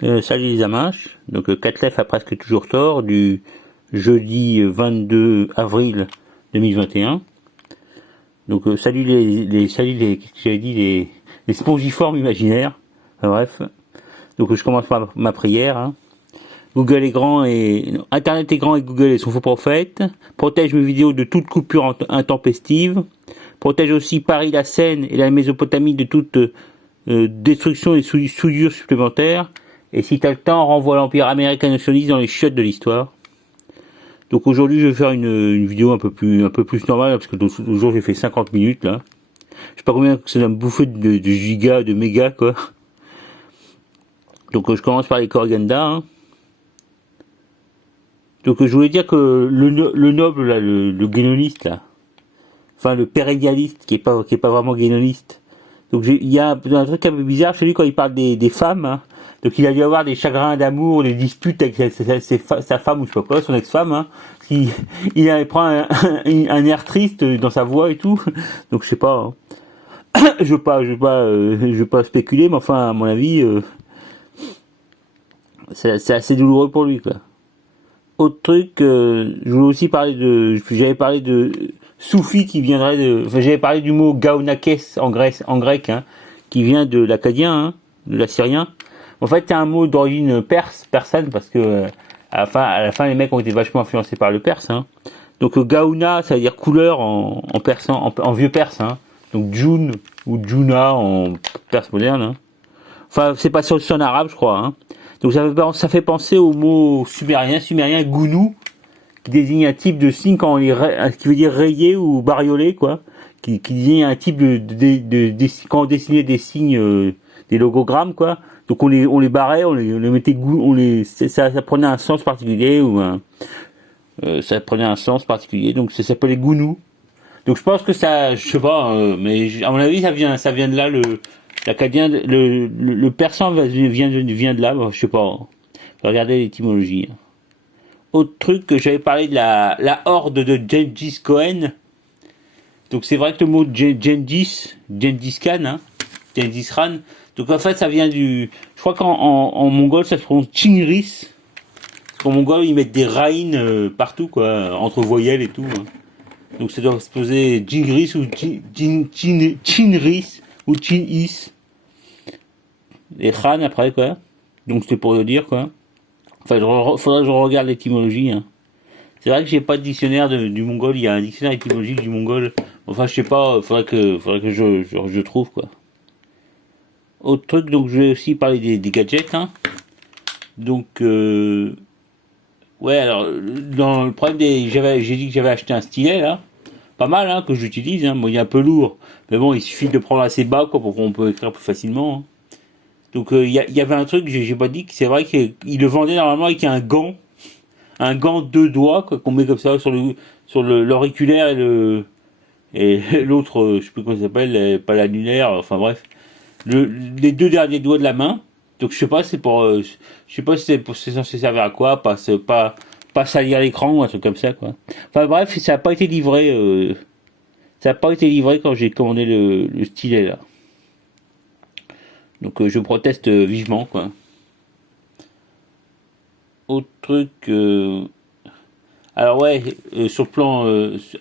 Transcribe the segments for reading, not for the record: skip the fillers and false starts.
Salut les Amash. Donc Catlef a presque toujours tort du jeudi 22 avril 2021. Donc salut qu'est-ce que j'avais dit, les spongiformes imaginaires. Enfin, bref. Donc je commence par ma prière. Hein. Google est grand et Internet est grand et Google est son faux prophète. Protège mes vidéos de toute coupure intempestive. Protège aussi Paris, la Seine et la Mésopotamie de toute destruction et souillure supplémentaires. Et si t'as le temps, renvoie l'Empire américain nationaliste dans les chiottes de l'histoire. Donc aujourd'hui, je vais faire une vidéo un peu plus normale, parce que l'autre jour, j'ai fait 50 minutes, là. Je sais pas combien ça va me bouffer de gigas, de mégas, quoi. Donc je commence par les corrigandas, hein. Donc je voulais dire que le noble, là, le guénoniste, là. Enfin, le pérennialiste, qui est pas vraiment guénoniste. Donc il y a un truc un peu bizarre chez lui quand il parle des femmes, hein. Donc il a dû avoir des chagrins d'amour, des disputes avec sa femme ou je sais pas quoi, son ex-femme, hein. Il prend un air triste dans sa voix et tout. Donc je sais pas. Hein. Je veux pas spéculer, mais enfin à mon avis, c'est assez douloureux pour lui, quoi. Autre truc, je voulais aussi j'avais parlé de Soufi qui viendrait j'avais parlé du mot gaonakes en grec, hein, qui vient de l'acadien, hein, de l'assyrien. En fait, c'est un mot d'origine persane, parce que à la fin, les mecs ont été vachement influencés par le perse. Hein. Donc gaouna, ça veut dire couleur en persan, en vieux perse. Hein. Donc June ou Juna en perse moderne. Hein. Enfin, c'est pas en arabe, je crois. Hein. Donc ça fait penser au mot sumérien gounou, qui désigne un type de signe qui veut dire rayé ou bariolé, quoi. Qui désigne un type quand on dessinait des signes, des logogrammes, quoi. Donc on les barrait, on les mettait ça prenait un sens particulier ça prenait un sens particulier. Donc ça s'appelait gounou. Donc je pense que ça, je sais pas, mais à mon avis ça vient de là l'acadien, le persan vient de là, je sais pas. Regardez l'étymologie. Autre truc que j'avais parlé de la horde de Gengis Khan. Donc c'est vrai que le mot Gengis Khan, hein, Gengis Khan. Donc en fait ça vient je crois qu'en mongol ça se prononce Chingris. Parce qu'en mongol ils mettent des raïnes partout, quoi, entre voyelles et tout. Hein. Donc ça doit se poser Jingris ou Chinris ou Chinis. Et Khan après, quoi. Donc c'était pour le dire, quoi. Enfin, faudrait que je regarde l'étymologie. Hein. C'est vrai que j'ai pas de dictionnaire du mongol. Il y a un dictionnaire étymologique du mongol. Enfin, je sais pas. Faudrait que je trouve, quoi. Autre truc, donc je vais aussi parler des gadgets. Hein. Donc, ouais. Alors, dans le problème j'ai dit que j'avais acheté un stylet là, pas mal, hein, que j'utilise. Hein. Bon, il est un peu lourd, mais bon, il suffit de prendre assez bas, quoi, pour qu'on peut écrire plus facilement. Hein. Donc il y avait un truc, j'ai pas dit, que c'est vrai qu'il le vendait normalement avec un gant 2 doigts, quoi, qu'on met comme ça sur l'auriculaire et l'autre, je sais plus comment ça s'appelle, pas l'annulaire, enfin bref, les 2 derniers doigts de la main. Donc je sais pas, je sais pas si c'est censé servir à quoi, pas salir l'écran ou un truc comme ça, quoi. Enfin bref, ça a pas été livré, quand j'ai commandé le stylet là. Donc je proteste vivement, quoi. Autre truc, alors ouais, sur le plan,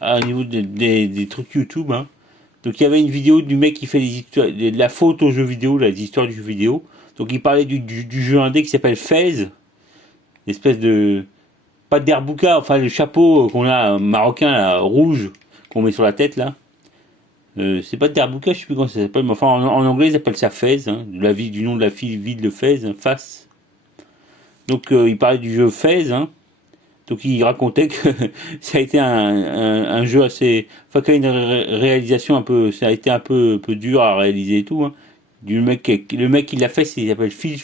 à niveau des trucs YouTube, hein. Donc il y avait une vidéo du mec qui fait de la faute aux jeux vidéo, là, des histoires du jeu vidéo. Donc il parlait du jeu indé qui s'appelle Fez, espèce de, pas de derbouka, enfin le chapeau qu'on a marocain là, rouge, qu'on met sur la tête là. C'est pas de derbouka, je sais plus comment ça s'appelle, mais enfin en anglais ils appellent ça Fez, hein, du nom de la ville de Fez, hein, Fas. Donc il parlait du jeu Fez, hein. Donc il racontait que ça a été un jeu assez, enfin qu'il y a une réalisation un peu, ça a été un peu dur à réaliser et tout. Hein. Le mec qui l'a fait, il s'appelle Phil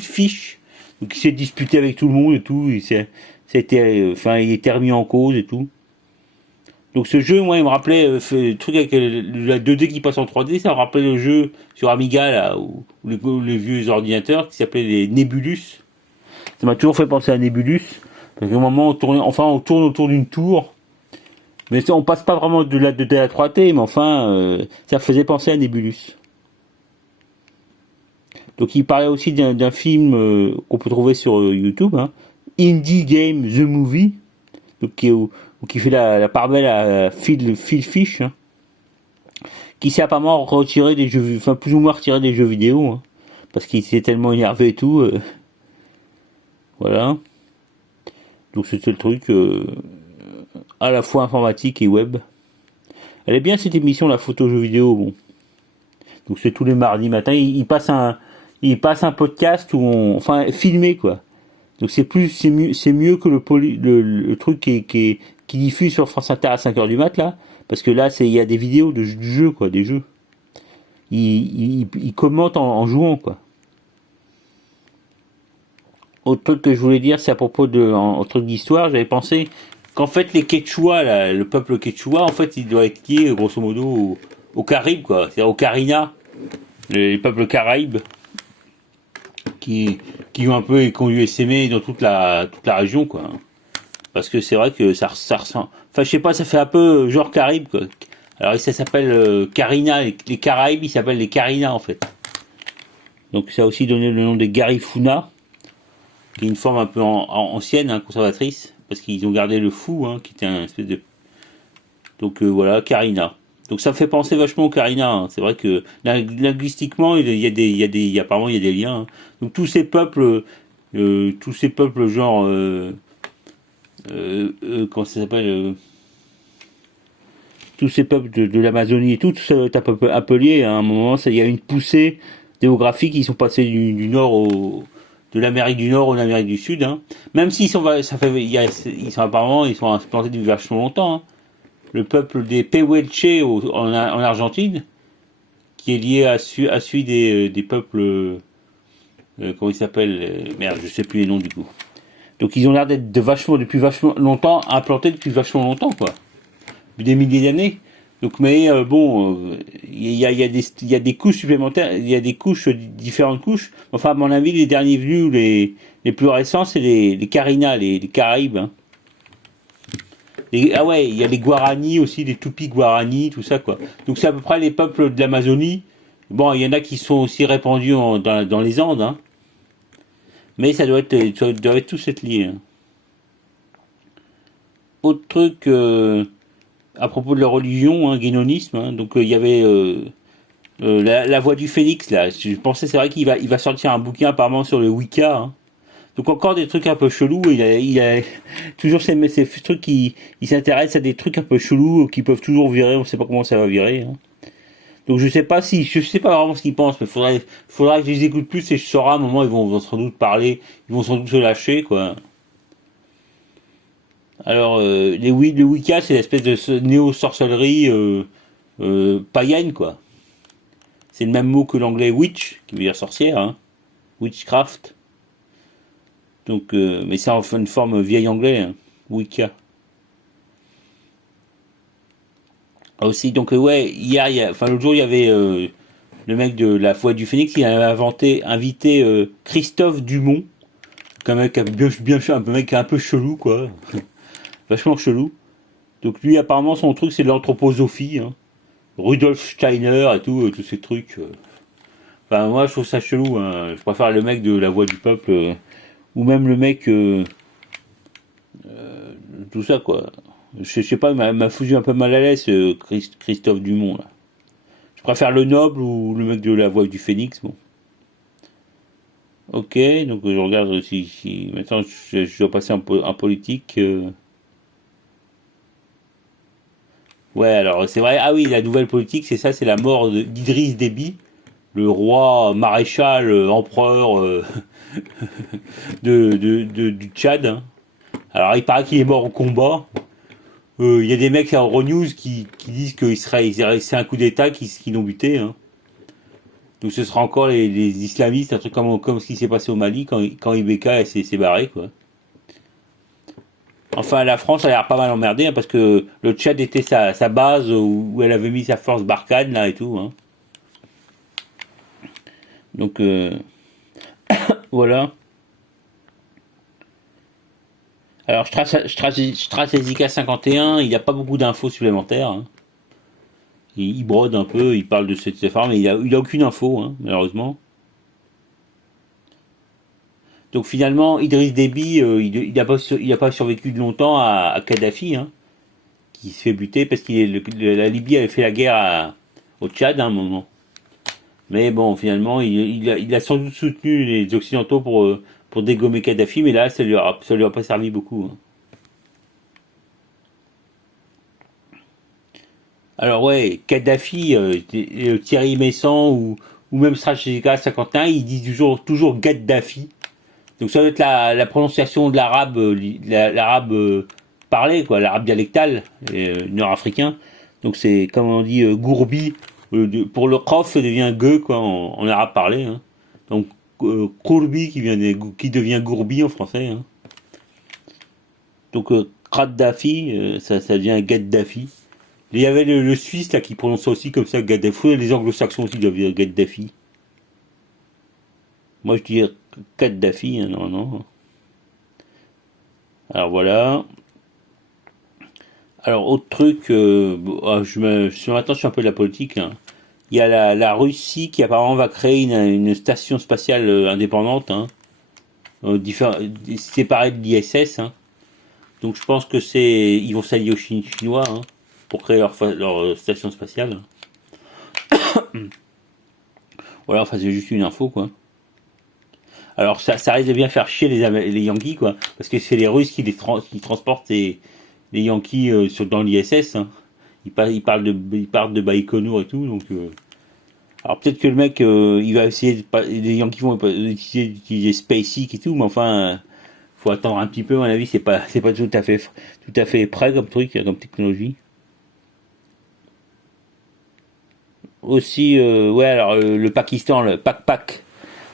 Fish. Donc il s'est disputé avec tout le monde et tout. Ça a été, enfin il est remis en cause et tout. Donc ce jeu, moi, il me rappelait le truc avec la 2D qui passe en 3D, ça me rappelait le jeu sur Amiga là, ou les vieux ordinateurs qui s'appelait les Nebulus. Ça m'a toujours fait penser à Nebulus. Parce qu'au moment on tourne autour d'une tour, mais on passe pas vraiment de la 2D à la 3D, mais enfin, ça faisait penser à Nebulus. Donc il parlait aussi d'un film qu'on peut trouver sur YouTube, hein, Indie Game The Movie, donc qui fait la part belle à Phil Fish, hein, qui s'est apparemment retiré des jeux, enfin plus ou moins retiré des jeux vidéo, hein, parce qu'il s'est tellement énervé et tout. Voilà. Donc c'était le truc à la fois informatique et web. Elle est bien cette émission, la photo jeux vidéo. Bon. Donc c'est tous les mardis matin. Il passe un podcast où enfin filmé quoi. Donc c'est mieux que le truc qui diffuse sur France Inter à 5h du mat là, parce que là il y a des vidéos du jeu quoi, des jeux. Il commente en jouant quoi. Autre truc que je voulais dire, c'est à propos en truc d'histoire, j'avais pensé qu'en fait les Quechua, là, le peuple Quechua, en fait il doit être lié grosso modo aux Caraïbes quoi, c'est-à-dire aux Carina, les peuples Caraïbes qui ont un peu éconduit et s'aimer dans toute la région quoi. Parce que c'est vrai que ça ressemble, enfin je sais pas, ça fait un peu genre Caraïbes quoi. Alors ça s'appelle Carina, les Caraïbes ils s'appellent les Carina en fait. Donc ça a aussi donné le nom des Garifuna, qui est une forme un peu ancienne, hein, conservatrice, parce qu'ils ont gardé le fou, hein, qui était un espèce de... Donc voilà, Carina. Donc ça me fait penser vachement au Carina, hein. C'est vrai que linguistiquement, apparemment il y a des liens, hein. Donc tous ces peuples genre... comment ça s'appelle tous ces peuples de l'Amazonie et tout ça est un peu lié, hein. À un moment, il y a une poussée démographique, ils sont passés du nord de l'Amérique du Nord ou de l'Amérique du Sud, hein. Même s'ils sont, ils sont apparemment, ils sont implantés depuis vachement longtemps, hein. Le peuple des Pehuelche en Argentine, qui est lié à celui des peuples, comment ils s'appellent, merde, je sais plus les noms du coup. Donc ils ont l'air d'être depuis vachement longtemps, implantés depuis vachement longtemps, quoi. Depuis des milliers d'années. Donc, mais bon, il y a des couches supplémentaires, il y a des couches, différentes couches. Enfin, à mon avis, les derniers venus, les plus récents, c'est les Carina, les Caraïbes, hein. Ah ouais, il y a les Guarani aussi, les Tupis Guarani, tout ça quoi. Donc c'est à peu près les peuples de l'Amazonie. Bon, il y en a qui sont aussi répandus dans les Andes, hein. Mais ça doit être tous être liés, hein. Autre truc à propos de la religion, hein, guénonisme, hein, donc il y avait la voix du Phénix là. Je pensais c'est vrai qu'il va sortir un bouquin apparemment sur le Wicca, hein. Donc encore des trucs un peu chelous. Il a toujours ces trucs il s'intéresse à des trucs un peu chelous qui peuvent toujours virer. On sait pas comment ça va virer, hein. Donc je sais pas vraiment ce qu'ils pensent, mais faudra que je les écoute plus et je saurai à un moment ils vont sans doute parler, ils vont sans doute se lâcher quoi. Alors le Wicca c'est l'espèce de néo-sorcellerie païenne quoi. C'est le même mot que l'anglais witch qui veut dire sorcière, hein. Witchcraft. Donc mais c'est en une forme vieille anglais, hein. Wicca. Aussi donc ouais l'autre jour il y avait le mec de la Voix du Phénix qui avait invité Christophe Dumont, un mec un peu chelou quoi. Vachement chelou. Donc lui apparemment son truc c'est de l'anthroposophie, hein. Rudolf Steiner et tout, tous ces trucs. Enfin moi je trouve ça chelou, hein. Je préfère le mec de la Voix du Peuple ou même le mec tout ça quoi. Je sais pas, m'a foutu un peu mal à l'aise Christophe Dumont là. Je préfère le noble ou le mec de la Voix du Phénix, bon. Ok, donc je regarde si maintenant je dois passer en politique. Ouais, alors c'est vrai. Ah oui, la nouvelle politique, c'est ça, c'est la mort d'Idriss Déby, le roi maréchal empereur du Tchad, hein. Alors il paraît qu'il est mort au combat. Il y a des mecs à Euronews qui disent que c'est un coup d'État qui l'ont buté, hein. Donc ce sera encore les islamistes, un truc comme ce qui s'est passé au Mali quand Ibeka s'est barré quoi. Enfin, la France a l'air pas mal emmerdée, hein, parce que le Tchad était sa base où elle avait mis sa force Barkhane là et tout, hein. Donc voilà. Alors Stratégica 51, il n'y a pas beaucoup d'infos supplémentaires, hein. Il brode un peu, il parle de cette affaire, mais il a aucune info, hein, malheureusement. Donc finalement, Idriss Déby, il a pas survécu de longtemps à Kadhafi, hein, qui se fait buter parce la Libye avait fait la guerre au Tchad à un moment. Mais bon, finalement, il a sans doute soutenu les Occidentaux pour dégommer Kadhafi, mais là, ça lui a pas servi beaucoup, hein. Alors ouais, Kadhafi, Thierry Messant ou même Stracheka 51, ils disent toujours Gaddafi. Donc ça doit être la prononciation de l'arabe, l'arabe parlé, quoi, l'arabe dialectal nord-africain. Donc c'est comme on dit gourbi. Pour le Khof, ça devient gueux, quoi, en arabe parlé, hein. Donc Kourbi qui devient gourbi en français, hein. Donc Kadhafi, ça devient Gaddafi. Il y avait le Suisse là qui prononçait aussi comme ça Gaddafi. Les Anglo-Saxons aussi doivent dire Gaddafi. Moi je dis Kadhafi, hein, non, non. Alors voilà. Alors autre truc, je suis un peu de la politique, hein. Il y a la Russie qui apparemment va créer une station spatiale indépendante, hein, séparée de l'ISS, hein. Donc je pense que ils vont s'allier aux Chinois, hein, pour créer leur station spatiale. Voilà, enfin c'est juste une info, quoi. Alors ça risque de bien faire chier les Yankees, quoi, parce que c'est les Russes qui transportent les Yankees dans l'ISS, hein. Ils parlent de Baïkonour et tout, donc. Alors peut-être que le mec, il va essayer les Yankees vont utiliser SpaceX et tout, mais enfin, faut attendre un petit peu. À mon avis, c'est pas tout à fait prêt comme truc, comme technologie. Aussi, ouais, alors le Pakistan, le Pak.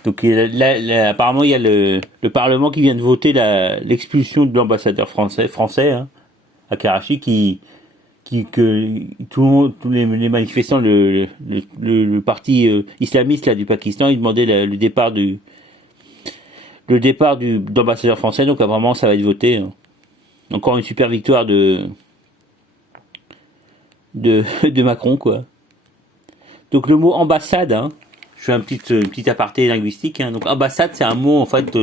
Donc là, apparemment, il y a le Parlement qui vient de voter l'expulsion de l'ambassadeur français, hein, à Karachi, que tous les manifestants, le parti islamiste là du Pakistan, ils demandaient le départ d'ambassadeur français. Donc apparemment, ça va être voté, hein. Encore une super victoire de Macron, quoi. Donc le mot ambassade, hein, je fais un petit aparté linguistique, hein. Donc ambassade, c'est un mot en fait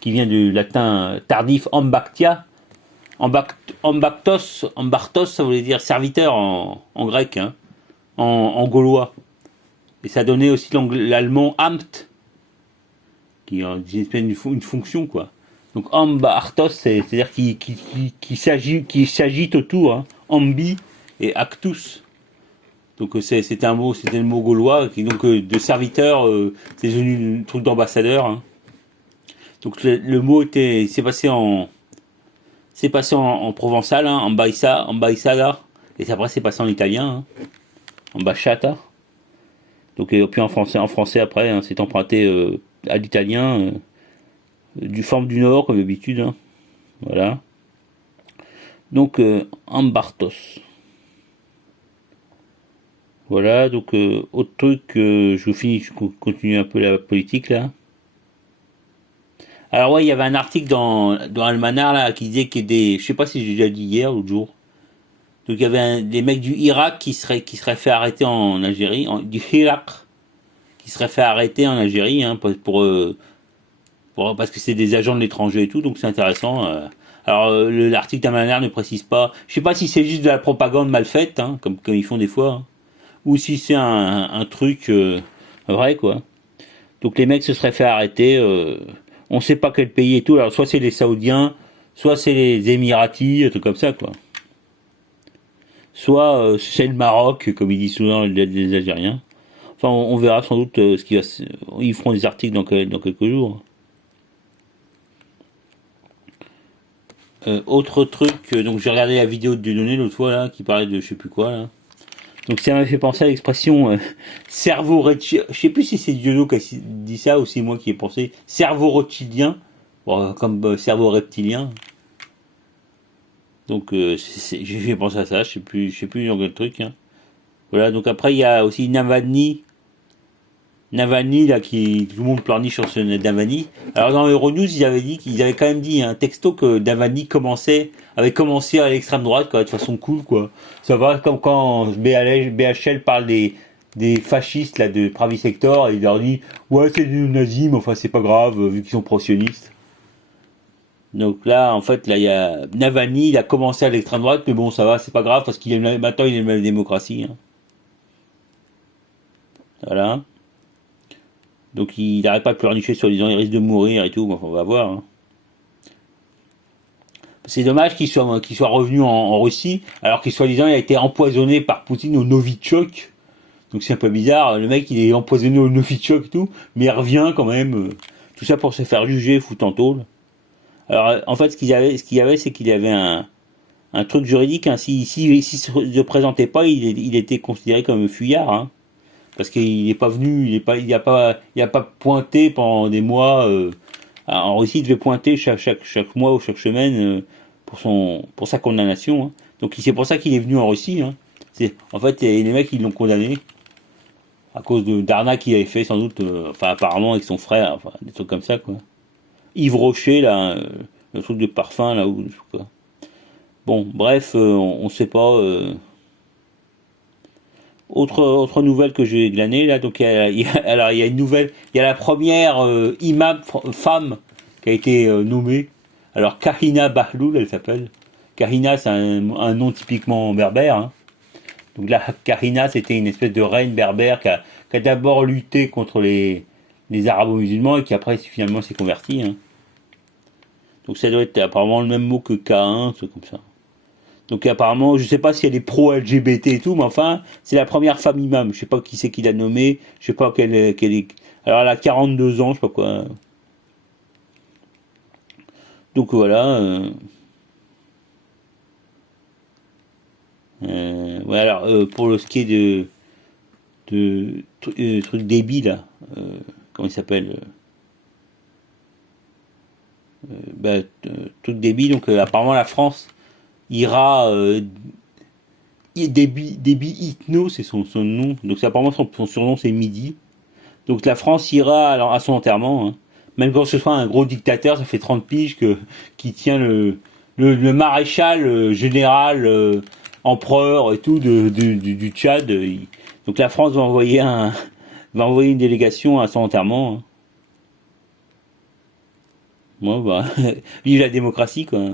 qui vient du latin tardif ambactia. Ambactos, ça voulait dire serviteur en grec, hein, en gaulois. Et ça donnait aussi l'allemand amt, qui est une fonction, quoi. Donc ambartos, c'est-à-dire qui s'agite autour, hein, ambi et actus. Donc c'était le mot gaulois, qui donc de serviteur, c'est devenu un truc d'ambassadeur, hein. Donc le mot c'est passé en provençal, hein, ambaissada, et après c'est passé en italien, hein, ambasciata. Donc et puis en français après, hein, c'est emprunté à l'italien, du forme du Nord comme d'habitude, hein. Voilà. Donc ambartos. Voilà, donc autre truc, je continue un peu la politique là. Alors ouais, il y avait un article dans Almanar là qui disait que je sais pas si j'ai déjà dit hier ou l'autre jour. Donc il y avait des mecs du Irak qui seraient fait arrêter en Algérie, du Irak, qui seraient fait arrêter en Algérie, hein, parce que c'est des agents de l'étranger et tout, donc c'est intéressant. Alors l'article d'Almanar ne précise pas. Je sais pas si c'est juste de la propagande mal faite, hein, comme ils font des fois, hein, ou si c'est un truc vrai, quoi. Donc les mecs se seraient fait arrêter. On sait pas quel pays et tout. Alors soit c'est les Saoudiens, soit c'est les Émiratis, un truc comme ça, quoi. Soit c'est le Maroc, comme ils disent souvent les Algériens. Enfin, on verra sans doute ils feront des articles dans quelques jours. Autre truc, donc j'ai regardé la vidéo de Dieudonné l'autre fois là, qui parlait de je sais plus quoi là. Donc ça m'a fait penser à l'expression cerveau reptilien. Je sais plus si c'est Diodo qui a dit ça ou c'est moi qui ai pensé cerveau reptilien, bon, comme cerveau reptilien. Donc j'ai fait penser à ça. Je sais plus dans quel truc, hein. Voilà. Donc après il y a aussi Navalny là qui tout le monde pleurniche sur ce Navalny. Alors dans Euronews ils avaient quand même dit un texto que Navalny avait commencé à l'extrême droite, quoi, de façon cool, quoi. Ça va comme quand BHL parle des des fascistes là de Pravi Sector et il leur dit ouais c'est des nazis mais enfin c'est pas grave vu qu'ils sont pro-sionistes. Donc là en fait là il y a Navalny, il a commencé à l'extrême droite mais bon ça va c'est pas grave parce qu'il est maintenant il aime la démocratie. Hein. Voilà. Donc il n'arrête pas de pleurnicher sur les gens, il risque de mourir et tout, bon, on va voir. Hein. C'est dommage qu'il soit revenu en Russie, alors qu'il soi-disant il a été empoisonné par Poutine au Novichok. Donc c'est un peu bizarre, le mec il est empoisonné au Novichok et tout, mais il revient quand même. Tout ça pour se faire juger, foutre en tôle. Alors en fait ce qu'il y avait, c'est qu'il y avait un truc juridique. Hein. S'il se présentait pas, il était considéré comme fuyard. Hein. Parce qu'il n'est pas venu, il a pas pointé pendant des mois. En Russie, il devait pointer chaque mois ou chaque semaine pour sa condamnation. Hein. Donc c'est pour ça qu'il est venu en Russie. Hein. En fait, les mecs ils l'ont condamné à cause d'arnaques qu'il avait fait sans doute, enfin apparemment avec son frère, enfin des trucs comme ça quoi. Yves Rocher là, le truc de parfum là où quoi. Bon, bref, on sait pas. Autre nouvelle que j'ai glanée là, donc alors il y a une nouvelle, il y a la première imam femme qui a été nommée. Alors Kahina Bahloul, elle s'appelle. Kahina, c'est un nom typiquement berbère. Hein. Donc là, Kahina, c'était une espèce de reine berbère qui a d'abord lutté contre les arabo-musulmans et qui après finalement s'est convertie. Hein. Donc ça doit être apparemment le même mot que K1, c'est comme ça. Donc apparemment, je sais pas si elle est pro-LGBT et tout, mais enfin, c'est la première femme imam. Je sais pas qui c'est qui l'a nommée, je sais pas quelle est. Alors elle a 42 ans, je sais pas quoi. Donc voilà. Ouais, alors pour ce qui est de truc débile là, comment il s'appelle truc débile. Donc apparemment la France ira Déby Itno, c'est son nom. Donc c'est apparemment son surnom c'est Midi. Donc la France ira alors à son enterrement. Hein. Même quand ce soit un gros dictateur, ça fait 30 piges qui tient le maréchal général empereur et tout du Tchad. Donc la France va envoyer une délégation à son enterrement. Hein. Moi, bah, vive la démocratie quoi.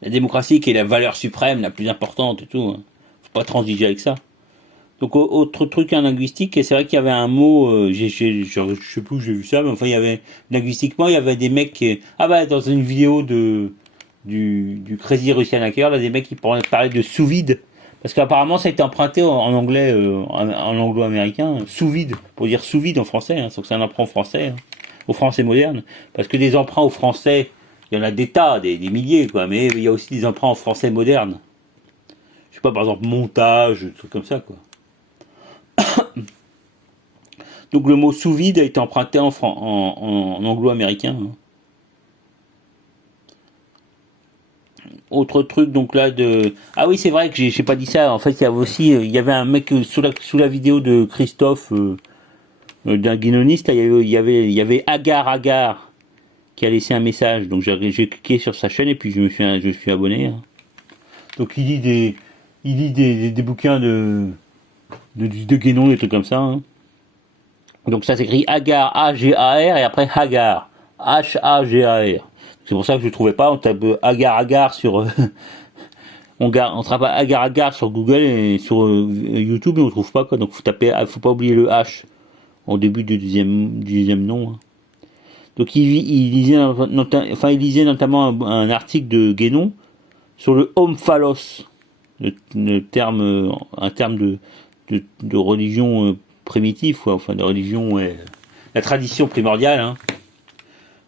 La démocratie qui est la valeur suprême, la plus importante et tout. Hein. Faut pas transiger avec ça. Donc autre truc en linguistique, et c'est vrai qu'il y avait un mot, je sais plus où j'ai vu ça, mais enfin il y avait linguistiquement il y avait des mecs qui, dans une vidéo du Crazy Russian Hacker, là des mecs qui parlaient de sous vide, parce qu'apparemment ça a été emprunté en anglais, en anglo-américain, sous vide pour dire sous vide en français, hein, sauf que c'est un emprunt français, hein, au français moderne, parce que des emprunts au français il y en a des tas, des milliers quoi, mais il y a aussi des emprunts en français moderne. Je sais pas par exemple montage, des trucs comme ça quoi. Donc le mot sous vide a été emprunté en anglo-américain. Hein. Autre truc donc là ah oui c'est vrai que j'ai pas dit ça. En fait il y avait un mec sous la vidéo de Christophe d'un guénoniste. Il y avait Agar qui a laissé un message. Donc j'ai cliqué sur sa chaîne et puis je me suis abonné. Hein. Donc il lit des bouquins de Guénon, des trucs comme ça. Hein. Donc ça s'écrit Agar, A-G-A-R, et après Hagar, H-A-G-A-R. C'est pour ça que je ne trouvais pas, on tape Agar sur... on tape Agar sur Google et sur YouTube, et on ne trouve pas, quoi. Donc faut pas oublier le H au début du deuxième nom. Hein. Donc il lisait notamment un article de Guénon sur le omphalos, un terme de religion primitive, quoi, enfin de religion, la tradition primordiale. Hein.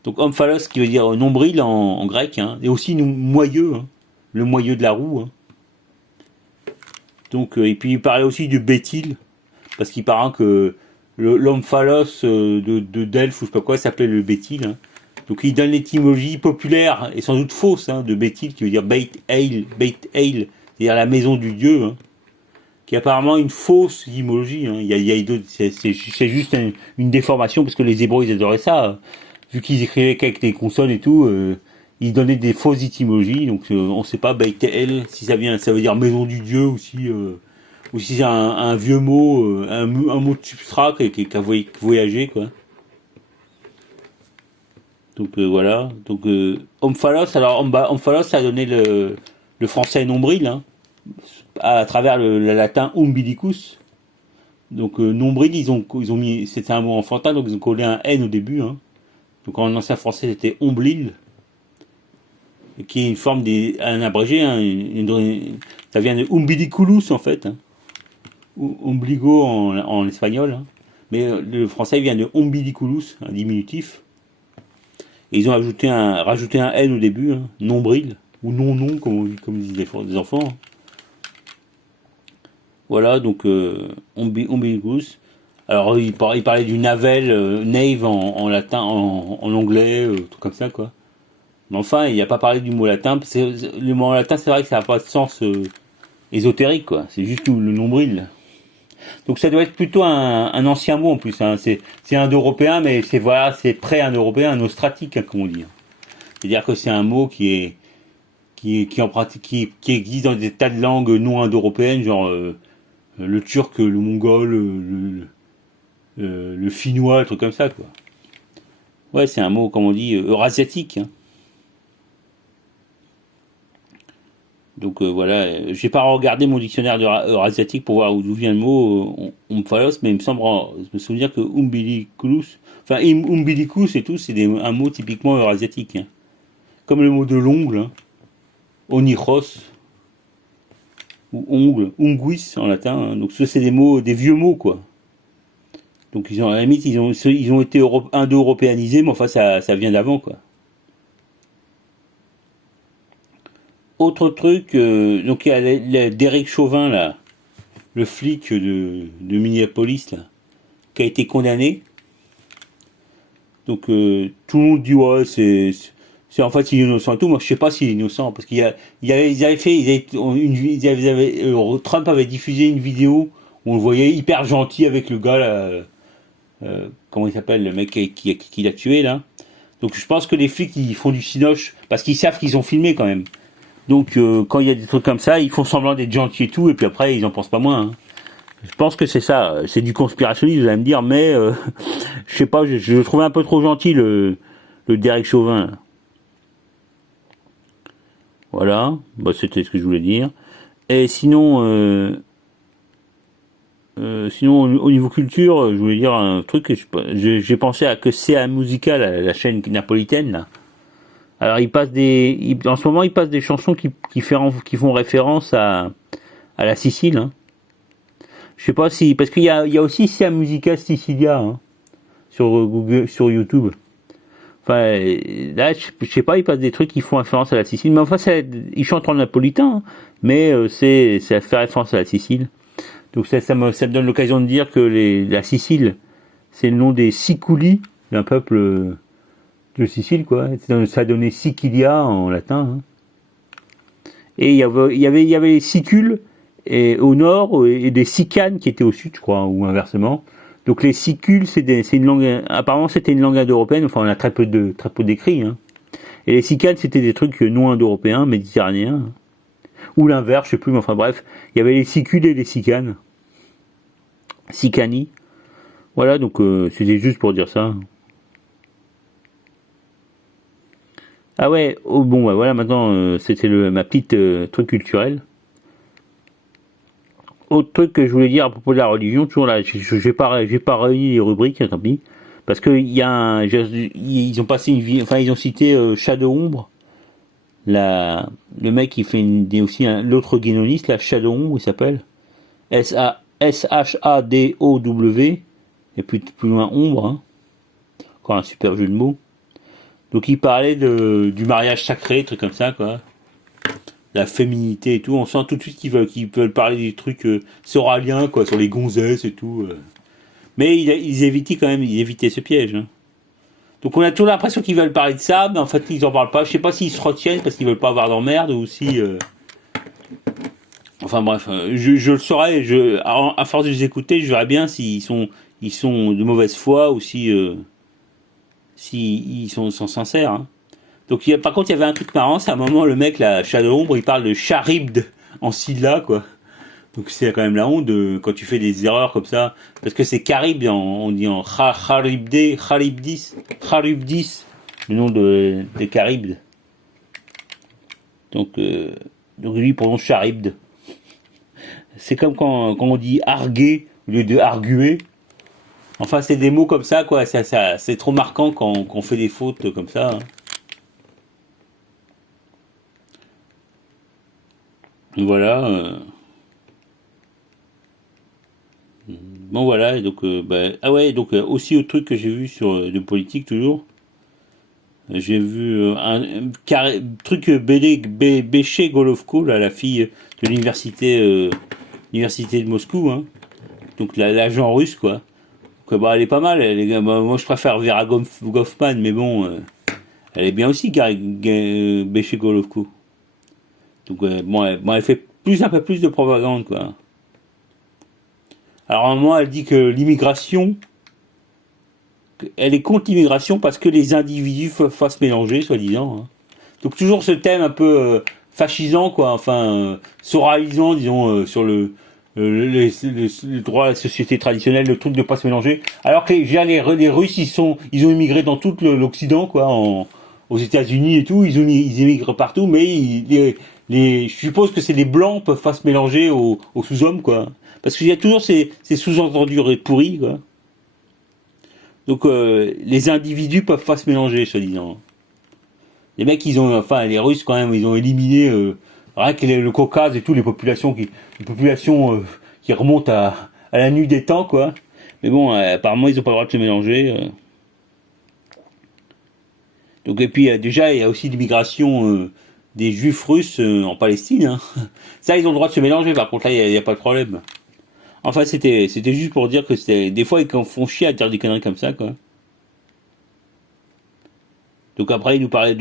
Donc omphalos qui veut dire nombril en grec, hein, et aussi moyeu, hein, le moyeu de la roue. Hein. Donc et puis il parlait aussi du béthyle, parce qu'il paraît que l'omphalos de Delphes ou je sais pas quoi s'appelait le béthyle. Hein. Donc il donne l'étymologie populaire et sans doute fausse hein, de béthyle qui veut dire Beit Eil, c'est-à-dire la maison du dieu. Hein. Qui est apparemment une fausse étymologie. Hein. Il y a d'autres, c'est juste une déformation parce que les Hébreux ils adoraient ça. Hein. Vu qu'ils écrivaient qu'avec des consonnes et tout, ils donnaient des fausses étymologies. Donc on ne sait pas Beit El si ça veut dire maison du Dieu ou si ou si c'est un vieux mot, un mot de substrat qui a voyagé, quoi. Donc voilà. Donc omphalos, alors omphalos, ça a donné le français nombril, hein, à travers le latin umbilicus. Donc nombril, ils ont mis, c'était un mot enfantin, donc ils ont collé un N au début, hein. Donc en ancien français, c'était omblil, qui est une forme un abrégé, hein, ça vient de umbiliculus en fait, hein. Ombligo en espagnol, hein. Mais le français vient de umbiliculus, un diminutif. Et ils ont rajouté un N au début, hein, nombril, ou non-non, comme disent les enfants, hein. Voilà, donc umbilicus. Alors il parlait du navel, nave en latin, en anglais, tout comme ça, quoi. Mais enfin, il n'a pas parlé du mot latin. Le mot latin, c'est vrai que ça n'a pas de sens ésotérique, quoi. C'est juste le nombril. Donc ça doit être plutôt un ancien mot en plus, hein. C'est indo-européen, mais c'est pré-indo-européen, un ostratique, hein, comme on dit. C'est-à-dire que c'est un mot qui en pratique, qui existe dans des tas de langues non indo-européennes, genre le turc, le mongol, le finnois, un truc comme ça, quoi. Ouais, c'est un mot, comme on dit, eurasiatique, hein. Donc voilà, j'ai pas regardé mon dictionnaire eurasiatique pour voir d'où vient le mot omphalos, mais il me semble me souvenir que umbilicus, enfin umbilicus et tout, c'est un mot typiquement eurasiatique, hein. Comme le mot de l'ongle, hein, onychos, ou ongle, unguis en latin, hein. Donc ça c'est des vieux mots, quoi. Donc à la limite ils ont été indo-européanisés, mais enfin ça vient d'avant, quoi. Autre truc, donc il y a Derek Chauvin là, le flic de Minneapolis là, qui a été condamné. Donc tout le monde dit ouais c'est en fait il est innocent et tout. Moi je sais pas s'il est innocent parce Trump avait diffusé une vidéo où on le voyait hyper gentil avec le gars là, comment il s'appelle, le mec qui l'a tué là. Donc je pense que les flics ils font du cinoche parce qu'ils savent qu'ils ont filmé quand même. Donc quand il y a des trucs comme ça, ils font semblant d'être gentils et tout, et puis après ils en pensent pas moins, hein. Je pense que c'est ça, c'est du conspirationnisme, vous allez me dire, mais je sais pas, je le trouvais un peu trop gentil le Derek Chauvin, là. Voilà, bah, c'était ce que je voulais dire. Et sinon, sinon au niveau culture, je voulais dire un truc que j'ai pensé à que c'est à Musica, la chaîne napolitaine là. Alors en ce moment ils passent des chansons qui font référence à la Sicile, hein. Je sais pas si parce qu'il y a aussi Sia Musica Sicilia, hein, sur Google, sur YouTube. Enfin là je sais pas, ils passent des trucs qui font référence à la Sicile, mais enfin ils chantent en napolitain, hein, mais ça fait référence à la Sicile. Donc ça me donne l'occasion de dire que la Sicile c'est le nom des Siculi, d'un peuple de Sicile, quoi. Ça donnait Sicilia en latin, hein. Et il y avait les Sicules au nord et des Sicanes qui étaient au sud, je crois, ou inversement. Donc les Sicules, c'est une langue, apparemment c'était une langue indo-européenne. Enfin, on a très peu d'écrits, hein. Et les Sicanes, c'était des trucs non indo-européens, méditerranéens, ou l'inverse, je sais plus. Mais enfin bref, il y avait les Sicules et les Sicanes, Sicani. Voilà, donc c'était juste pour dire ça. Ah ouais, oh bon, bah voilà, maintenant, c'était ma petite truc culturel. Autre truc que je voulais dire à propos de la religion, toujours là, j'ai pas réuni les rubriques, hein, tant pis, parce que ils ont passé ils ont cité Shadow Ombre, le mec qui fait aussi l'autre guénoniste, la Shadow Ombre, il s'appelle SHADOW, et plus loin Ombre, hein. Encore un super jeu de mots. Donc il parlait du mariage sacré, trucs comme ça, quoi. La féminité et tout. On sent tout de suite qu'ils veulent parler des trucs soraliens, quoi, sur les gonzesses et tout. Mais ils évitaient ce piège, hein. Donc on a toujours l'impression qu'ils veulent parler de ça, mais en fait ils en parlent pas. Je sais pas s'ils se retiennent parce qu'ils veulent pas avoir d'emmerde ou si... Enfin bref, je le saurais. À force de les écouter, je verrai bien s'ils sont de mauvaise foi ou si ils sont sincères, hein. Donc par contre il y avait un truc marrant, c'est à un moment le mec, la Shadow Ombre, il parle de charibde en Scylla, quoi. Donc c'est quand même la honte quand tu fais des erreurs comme ça, parce que c'est Carib, on dit en Charybdis, le nom de Carib. Donc lui il prononce Charybde. C'est comme quand on dit arguer au lieu de arguer. Enfin c'est des mots comme ça quoi, c'est trop marquant quand on fait des fautes comme ça. Hein. Voilà. Bon voilà, et donc ah ouais, donc aussi autre truc que j'ai vu sur de politique toujours, j'ai vu truc Béché Golovko, là, la fille de l'université de Moscou, hein. Donc l'agent russe quoi. Donc, bah, elle est pas mal, moi je préfère Vera Goffman, mais bon, elle est bien aussi Béché Golovko. Donc bon, elle fait un peu plus de propagande quoi. Alors à un moment, elle dit que l'immigration, elle est contre l'immigration parce que les individus fassent mélanger, soi-disant. Hein. Donc toujours ce thème un peu fascisant, quoi, enfin, soralisant, disons, sur le droit à la société traditionnelle, le truc de pas se mélanger. Alors que les Russes, ils ont immigré dans tout l'Occident, quoi, aux États-Unis et tout, ils immigrent partout, mais je suppose que c'est les blancs peuvent pas se mélanger aux sous-hommes, quoi. Parce qu'il y a toujours ces sous-entendus pourris, quoi. Donc les individus peuvent pas se mélanger, soi-disant. Les mecs, les Russes quand même, ils ont éliminé rien que le Caucase et tout, les populations qui remontent à la nuit des temps, quoi. Mais bon, apparemment, ils ont pas le droit de se mélanger. Donc et puis déjà, il y a aussi l'immigration des Juifs russes en Palestine. Hein. Ça, ils ont le droit de se mélanger. Par contre, là, il y a pas de problème. Enfin, c'était juste pour dire que des fois, ils font chier à dire des conneries comme ça, quoi. Donc après, ils nous parlaient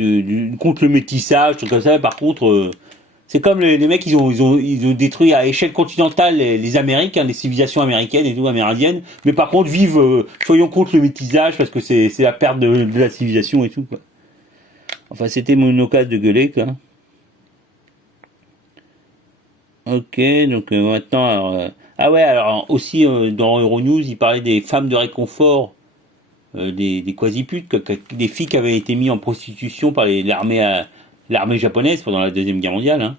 contre le métissage, truc comme ça. Par contre, c'est comme les mecs, ils ont détruit à échelle continentale les Amériques, hein, les civilisations américaines et tout, amérindiennes. Mais par contre, soyons contre le métissage parce que c'est la perte de la civilisation et tout, quoi. Enfin, c'était mon occasion de gueuler, quoi. Ok, donc maintenant, alors, ah ouais, alors aussi dans Euronews, il parlait des femmes de réconfort, des quasi-putes, des filles qui avaient été mises en prostitution par l'armée japonaise pendant la Deuxième Guerre mondiale. Hein.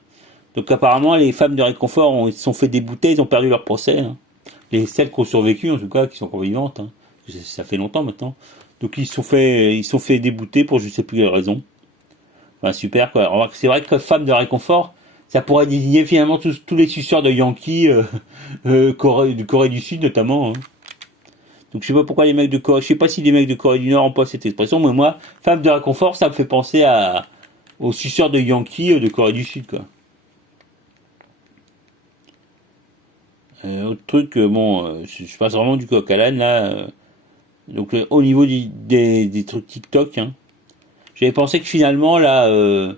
Donc apparemment, les femmes de réconfort se sont fait débouter, ils ont perdu leur procès. Hein. Celles qui ont survécu, en tout cas, qui sont encore vivantes. Hein. Ça fait longtemps maintenant. Donc ils se sont fait débouter pour je sais plus quelle raison. Enfin, super quoi. C'est vrai que femmes de réconfort, ça pourrait désigner finalement tous les suceurs de Yankees Corée du Sud notamment. Hein. Donc je sais pas pourquoi les mecs de Corée, je sais pas si les mecs de Corée du Nord emploient cette expression, mais moi, femme de réconfort, ça me fait penser aux suceurs de Yankees de Corée du Sud quoi. Autre truc, je passe vraiment du coq à l'âne là. Donc au niveau des trucs TikTok, hein, j'avais pensé que finalement là.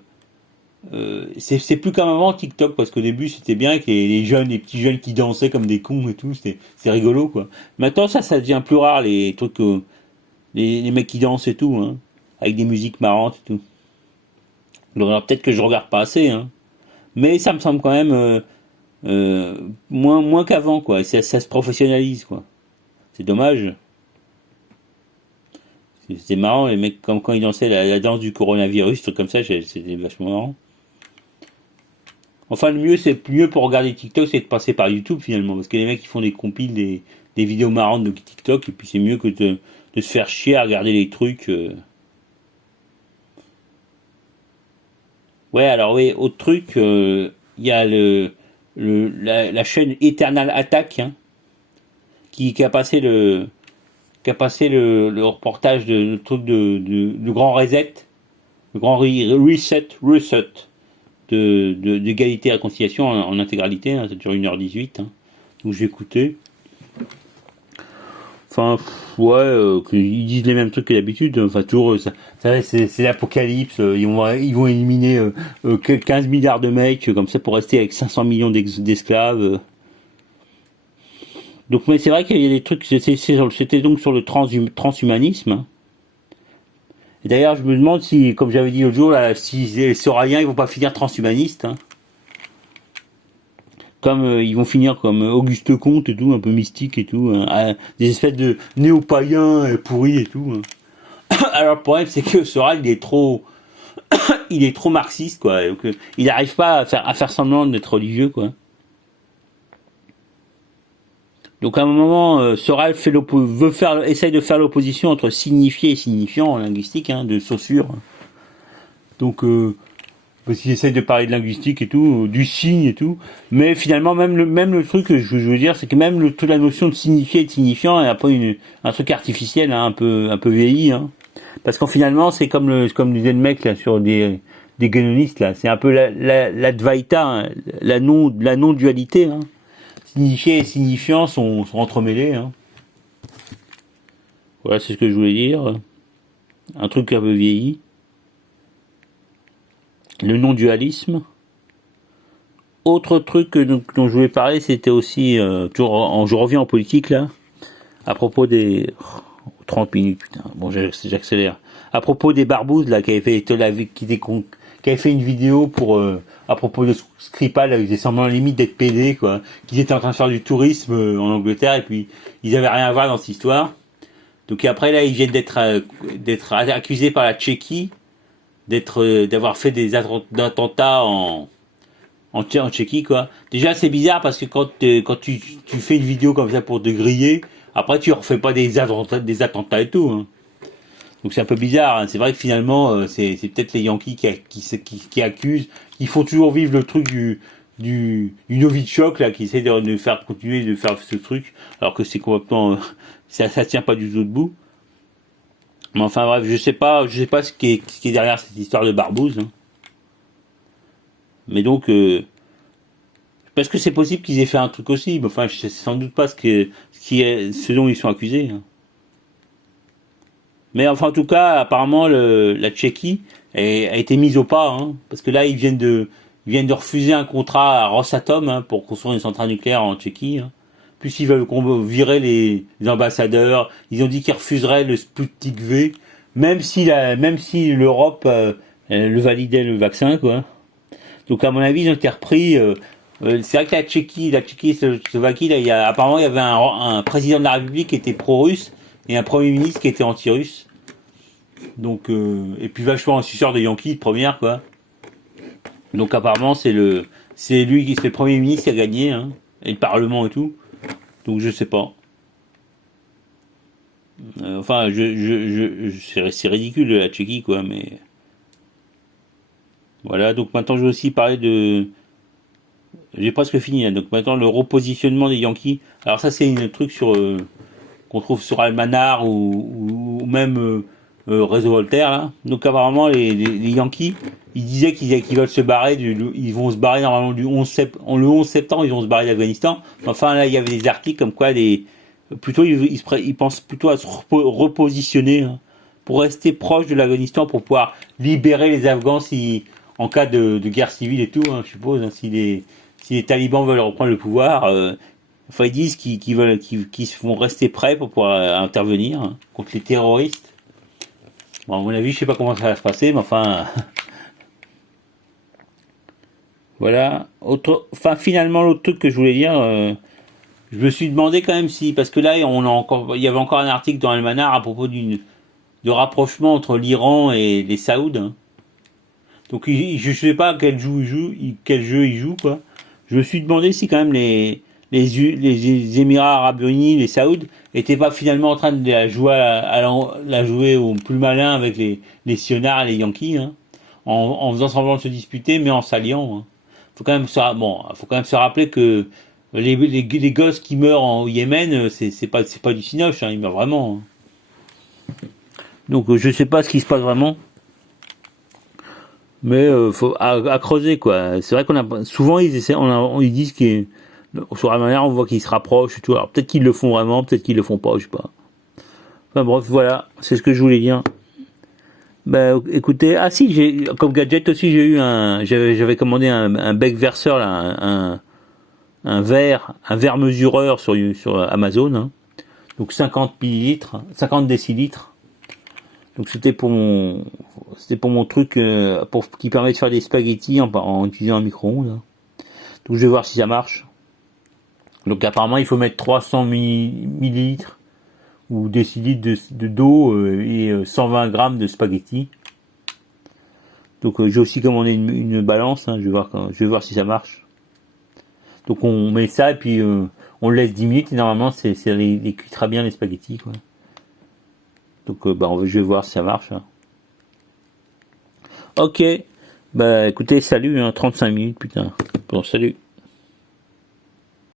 C'est plus comme avant TikTok parce qu'au début c'était bien avec les petits jeunes qui dansaient comme des cons et tout, c'est rigolo quoi. Maintenant ça devient plus rare les trucs les mecs qui dansent et tout hein, avec des musiques marrantes et tout. Alors peut-être que je regarde pas assez hein, mais ça me semble quand même moins qu'avant quoi. Ça se professionnalise quoi. C'est dommage. C'était marrant les mecs comme quand ils dansaient la danse du coronavirus, truc comme ça, c'était vachement marrant. Enfin, c'est mieux pour regarder TikTok, c'est de passer par YouTube finalement, parce que les mecs ils font des compiles, des vidéos marrantes de TikTok, et puis c'est mieux que de se faire chier à regarder les trucs. Ouais, alors oui, autre truc, il y a la chaîne Eternal Attack, hein, qui a passé le reportage de truc de grand reset, le grand reset d'égalité et réconciliation en intégralité, hein, ça dure 1h18, hein, donc j'ai écouté. Enfin, ouais, ils disent les mêmes trucs que d'habitude, enfin toujours, c'est l'apocalypse, ils vont éliminer 15 milliards de mecs, comme ça pour rester avec 500 millions d'esclaves. Donc, mais c'est vrai qu'il y a des trucs, c'était donc sur le transhumanisme, hein. Et d'ailleurs, je me demande si, comme j'avais dit l'autre jour, là, si les Sauriens, ils vont pas finir transhumanistes. Hein. comme ils vont finir comme Auguste Comte et tout, un peu mystique et tout, hein, des espèces de néo-païens pourris et tout. Hein. Alors le problème c'est que Soral il est trop marxiste quoi, donc il n'arrive pas à faire semblant d'être religieux quoi. Donc à un moment, Soral essaye de faire l'opposition entre signifié et signifiant en linguistique, hein, de Saussure. Donc parce qu'il essaye de parler de linguistique et tout, du signe et tout, mais finalement même le truc que je veux dire, c'est que même toute la notion de signifié et de signifiant est un peu un truc artificiel, hein, un peu vieilli, hein. Parce qu'en finalement c'est comme disait le mec là sur des guénonistes là, c'est un peu l'advaita, hein, la non dualité, hein. Signifié et signifiant sont entremêlés, hein. Voilà, c'est ce que je voulais dire. Un truc un peu vieilli. Le non-dualisme. Autre truc dont je voulais parler, c'était aussi, je reviens en politique là, à propos des 30 minutes, putain, bon j'accélère. À propos des barbouzes là, qui avaient fait une vidéo pour à propos de Skripal, ils étaient semblant limite d'être PD quoi, qu'ils étaient en train de faire du tourisme en Angleterre et puis ils avaient rien à voir dans cette histoire. Donc après là ils viennent d'être accusés par la Tchéquie d'avoir fait des attentats en Tchéquie quoi. Déjà c'est bizarre parce que quand tu fais une vidéo comme ça pour te griller, après tu refais pas des attentats et tout, hein. Donc c'est un peu bizarre, hein. C'est vrai que finalement c'est peut-être les Yankees qui accusent, qui font toujours vivre le truc du Novichok là, qui essaie de faire continuer de faire ce truc, alors que c'est complètement ça tient pas du tout debout. Mais enfin bref, je sais pas ce qui est derrière cette histoire de barbouze, hein. Mais donc parce que c'est possible qu'ils aient fait un truc aussi, mais enfin je sais sans doute pas ce dont ils sont accusés, hein. Mais enfin en tout cas apparemment la Tchéquie a été mise au pas, hein, parce que là ils viennent de refuser un contrat à Rosatom, hein, pour construire une centrale nucléaire en Tchéquie, hein. Puis ils veulent virer les ambassadeurs, ils ont dit qu'ils refuseraient le Sputnik V, même si l'Europe le validait le vaccin quoi. Donc à mon avis ils ont été repris. C'est vrai que la Tchéquie, là, apparemment il y avait un président de la République qui était pro-russe et un premier ministre qui était anti-russe. Donc et puis vachement un suceur des Yankees de première quoi. Donc apparemment c'est le premier ministre qui a gagné, hein, et le Parlement et tout. Donc je sais pas. Enfin c'est ridicule la Tchéquie quoi, mais voilà. Donc maintenant je vais aussi parler de. J'ai presque fini là. Donc maintenant le repositionnement des Yankees. Alors ça c'est un truc qu'on trouve sur Almanar ou même Réseau Voltaire là. Donc apparemment les Yankees, ils disaient qu'ils veulent se barrer ils vont se barrer normalement le 11 septembre, ils vont se barrer d'Afghanistan. Enfin là il y avait des articles comme quoi ils pensent plutôt à se repositionner, hein, pour rester proche de l'Afghanistan pour pouvoir libérer les Afghans en cas de guerre civile et tout, hein, je suppose, hein, si les talibans veulent reprendre le pouvoir, enfin ils disent qu'ils vont rester prêts pour pouvoir intervenir, hein, contre les terroristes. Bon, à mon avis, je sais pas comment ça va se passer, mais enfin voilà. Finalement l'autre truc que je voulais dire, je me suis demandé quand même si, parce que là il y avait encore un article dans Almanar à propos de rapprochement entre l'Iran et les Saouds, hein. Donc je sais pas quel jeu il joue quoi. Je me suis demandé si quand même les Émirats Arabes Unis, les Saouds, étaient pas finalement en train de la jouer au plus malin avec les Sionards et les Yankees, hein, en faisant semblant de se disputer, mais en s'alliant, hein. Faut quand même se rappeler que les gosses qui meurent en Yémen, c'est pas du cinoche, hein, ils meurent vraiment, hein. Donc je sais pas ce qui se passe vraiment. Mais faut à creuser quoi. C'est vrai qu'on a souvent ils disent qu'ils sur la manière on voit qu'ils se rapprochent et tout. Alors peut-être qu'ils le font vraiment, peut-être qu'ils le font pas, je sais pas. Enfin bref, voilà, c'est ce que je voulais dire. Ben écoutez, si comme gadget aussi j'avais commandé un bec verseur là, un verre mesureur sur Amazon, hein. Donc 50 millilitres, 50 décilitres. Donc c'était pour mon truc qui permet de faire des spaghettis en utilisant un micro-ondes. Donc je vais voir si ça marche. Donc apparemment il faut mettre 300 millilitres ou décilitres d'eau et 120 grammes de spaghettis. Donc j'ai aussi commandé une balance, hein, je vais voir si ça marche. Donc on met ça et puis on le laisse 10 minutes et normalement c'est les cuit très bien les spaghettis quoi. Donc je vais voir si ça marche. Hein. Ok, bah écoutez, salut, hein, 35 minutes putain. Bon salut.